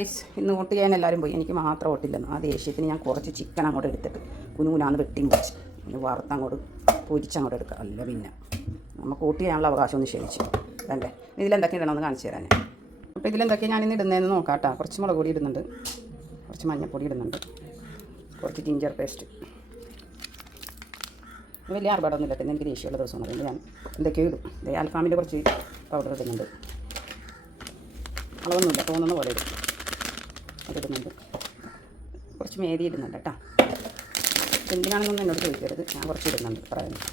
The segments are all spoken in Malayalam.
ഐസ് ഇന്ന് വോട്ട് ചെയ്യാൻ എല്ലാവരും പോയി. എനിക്ക് മാത്രം വോട്ടില്ലെന്ന് ആ ദേഷ്യത്തിന് ഞാൻ കുറച്ച് ചിക്കൻ അങ്ങോട്ട് എടുത്തിട്ട് കുനുകുനാന്ന് വെട്ടി മുറിച്ച്. ഒന്ന് വറുത്ത് അങ്ങോട്ട് പൊരിച്ചങ്ങോട്ട് എടുക്കുക അല്ല പിന്നെ. നമുക്ക് വോട്ട് ചെയ്യാനുള്ള അവകാശം ഒന്ന് ക്ഷണിച്ചു. അല്ലേ ഇതിലെന്തൊക്കെ ഇടണമെന്ന് കാണിച്ചു തരാൻ അപ്പോൾ ഇതിലെന്തൊക്കെ ഞാൻ ഇന്ന് ഇടുന്നതെന്ന് നോക്കാം കേട്ടോ. കുറച്ച് മുളക് പൊടി ഇടുന്നുണ്ട്. കുറച്ച് മഞ്ഞൾപ്പൊടി ഇടുന്നുണ്ട്. കുറച്ച് ജിഞ്ചർ പേസ്റ്റ് വലിയ ആർഭാടമൊന്നുമില്ല. പിന്നെ എനിക്ക് ദേഷ്യമുള്ള ദിവസം അതുകൊണ്ട് ഞാൻ എന്തൊക്കെയോ ഇടും. അൽഫാമിന്റെ കുറച്ച് പൗഡർ ഇടുന്നുണ്ട്. അളവൊന്നുമില്ല. തോന്നുന്ന പോലെ ഇടും. അതിടുന്നുണ്ട് കുറച്ച് മേതി ഇടുന്നുണ്ട് കേട്ടോ. എന്തിനാണെന്നൊന്നും എന്നോട് ചോദിക്കരുത്. ഞാൻ കുറച്ച് ഇടുന്നുണ്ട് പറയുന്നത്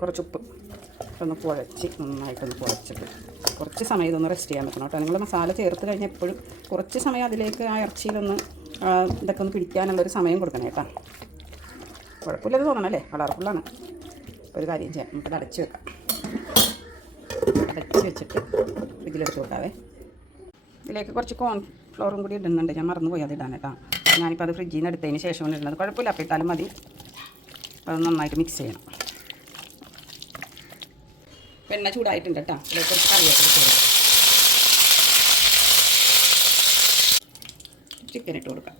കുറച്ച് ഉപ്പ് ഒന്ന് കുഴച്ച് നന്നായിട്ടൊന്ന് കുഴച്ചിട്ട് കുറച്ച് സമയം ഇതൊന്ന് റെസ്റ്റ് ചെയ്യാൻ പറ്റണം കേട്ടോ. നിങ്ങൾ മസാല ചേർത്ത് കഴിഞ്ഞാൽ എപ്പോഴും കുറച്ച് സമയം അതിലേക്ക് ആ ഇറച്ചിയിലൊന്ന് ഇതൊക്കെ ഒന്ന് പിടിക്കാനുള്ളൊരു സമയം കൊടുക്കണം കേട്ടോ. കുഴപ്പമില്ലാതെ തോന്നണം അല്ലേ കളർഫുള്ളാണ് ഒരു കാര്യം ചെയ്യാം. നമുക്കത് അടച്ച് വെക്കാം. അടച്ച് വെച്ചിട്ട് ഫ്രിഡ്ജിലെടുത്ത് വെക്കാവേ ഇതിലേക്ക് കുറച്ച് കോൺ ഫ്ലോറും കൂടി ഇടുന്നുണ്ട്. ഞാൻ മറന്നുപോയി അത് ഇടാൻ കേട്ടോ. ഞാനിപ്പോൾ അത് ഫ്രിഡ്ജിൽ നിന്ന് എടുത്തതിന് ശേഷം ഇടുന്നത്. കുഴപ്പമില്ല. അപ്പോൾ ഇട്ടാലും മതി. അത് നന്നായിട്ട് മിക്സ് ചെയ്യണം. വെണ്ണ ചൂടായിട്ടുണ്ട് കേട്ടോ. ഇതിലേക്ക് കുറച്ച് കറിവേപ്പില ചിക്കൻ ഇട്ട് കൊടുക്കാം.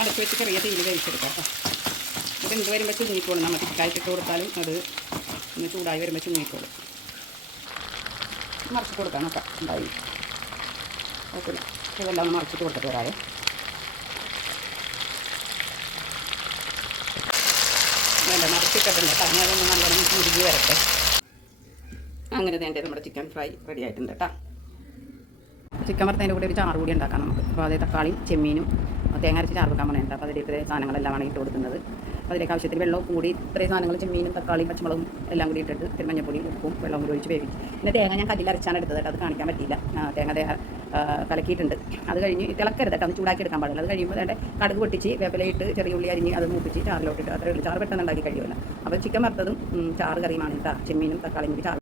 അടച്ച് വെച്ച് ചെറിയ തീയിൽ കഴിച്ചെടുക്കാം കേട്ടോ. ഇത് എന്ത് വരുമ്പോൾ ചുങ്ങിക്കോളും. നമ്മൾ തിക്കായിട്ടിട്ട് കൊടുത്താലും അത് ഒന്ന് ചൂടായി വരുമ്പോൾ ചുങ്ങിക്കോളും. മറിച്ച് കൊടുക്കാം നോക്കാം ഉണ്ടായി കുഴപ്പമില്ല ഇതെല്ലാം ഒന്ന് മറിച്ചിട്ട് കൊടുത്തിട്ട് വരാതെ വേണ്ട മറിച്ചിട്ടിട്ടുണ്ട് കാരണം അതൊന്ന് നല്ലോണം മുരുകി വരട്ടെ. അങ്ങനെ തന്നെ നമ്മുടെ ചിക്കൻ ഫ്രൈ റെഡി ആയിട്ടുണ്ട് കേട്ടോ. ചിക്കൻ വറുത്തതിന്റെ കൂടെ ഒരു ചാറ് കൂടി ഉണ്ടാക്കാം നമുക്ക്. അപ്പോൾ അതേ തക്കാളിയും ചെമ്മീനും തേങ്ങ അരച്ച് ചാറ് വെക്കാൻ പറയുന്നത് അപ്പോൾ അതിലേക്ക് ഇത്രയും സാധനങ്ങളെല്ലാം ഇട്ട് കൊടുക്കുന്നത്. അതിലേക്ക് ആവശ്യത്തിന് വെള്ളവും കൂടി ഇത്രയും സാധനങ്ങൾ ചെമ്മീനും തക്കാളിയും പച്ചമുളകും എല്ലാം കൂടി ഇട്ടിട്ട് പിന്നെ ഉപ്പും വെള്ളവും കൂടി ഒഴിച്ച് വേവിച്ച് പിന്നെ തേങ്ങ ഞാൻ കല്ലിൽ അരച്ചാണ് എടുത്തത് കേട്ടോ. അത് കാണിക്കാൻ പറ്റിയില്ല. തേങ്ങ തേ കലക്കിയിട്ടുണ്ട്. അത് കഴിഞ്ഞ് തിളക്കരുത് കേട്ടോ. അത് ചൂടാക്കി എടുക്കാൻ പാടില്ല. അത് കഴിയുമ്പോൾ അതിന്റെ കടുക് പൊട്ടിച്ച് വേപ്പിലയിട്ട് ചെറിയ ഉള്ളി അരിഞ്ഞ് അത് മൂപ്പിച്ച് ചാറിലോട്ടിട്ട് അത്രയേ ഉള്ളൂ. ചാറ് പെട്ടെന്ന് ഉണ്ടാക്കി കഴിയുമല്ലോ. അപ്പോൾ ചിക്കൻ വറുത്തതും ചാറ് കറിയുമാണ് കേട്ടോ. ചെമ്മീനും തക്കാളിയും കൂടി ചാറ്